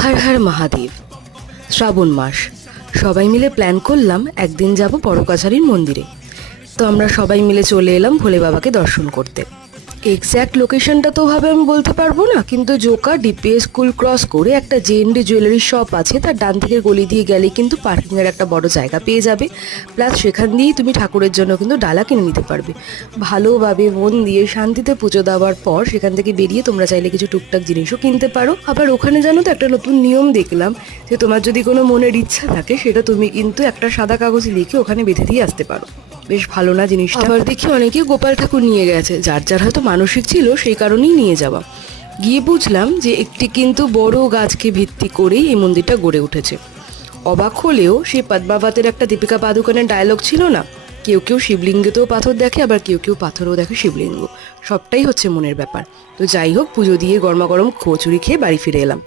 হর হর মহাদেব। শ্রাবণ মাস, সবাই মিলে প্ল্যান করলাম একদিন যাব বড় কাছারির মন্দিরে। তো আমরা সবাই মিলে চলে এলাম ভোলে বাবাকে দর্শন করতে। এক্স্যাক্ট লোকেশনটা তো ভাবে আমি বলতে পারবো না, কিন্তু জোকা ডিপিএস স্কুল ক্রস করে একটা জেএনডি জুয়েলারি শপ আছে, তার ডান দিকের গলি দিয়ে গেলে কিন্তু পার্কিংয়ের একটা বড় জায়গা পেয়ে যাবে। প্লাস সেখান দিয়েই তুমি ঠাকুরের জন্য কিন্তু ডালা কিনে নিতে পারবে। ভালোভাবে মন দিয়ে শান্তিতে পুজো দেওয়ার পর সেখান থেকে বেরিয়ে তোমরা চাইলে কিছু টুকটাক জিনিসও কিনতে পারো। আবার ওখানে জানো তো একটা নতুন নিয়ম দেখলাম, যে তোমার যদি কোনো মনের ইচ্ছা থাকে সেটা তুমি কিন্তু একটা সাদা কাগজ লিখে ওখানে বেঁধে দিয়ে আসতে পারো। বেশ ভালো না জিনিসটা? আবার দেখি অনেকে গোপাল ঠাকুর নিয়ে গেছে, যার যার হয়তো মানসিক ছিল সেই কারণেই নিয়ে যাওয়া। গিয়ে বুঝলাম যে একটি কিন্তু বড় গাছকে ভিত্তি করেই এই মন্দিরটা গড়ে উঠেছে। অবাক হলেও সেই পদ্মাবতের একটা দীপিকা পাদুকোনের ডায়লগ ছিল না, কেউ কেউ শিবলিঙ্গেতেও পাথর দেখে, আবার কেউ কেউ পাথরও দেখে শিবলিঙ্গ। সবটাই হচ্ছে মনের ব্যাপার। তো যাই হোক, পুজো দিয়ে গরমা গরম কচুরি খেয়ে বাড়ি ফিরে এলাম।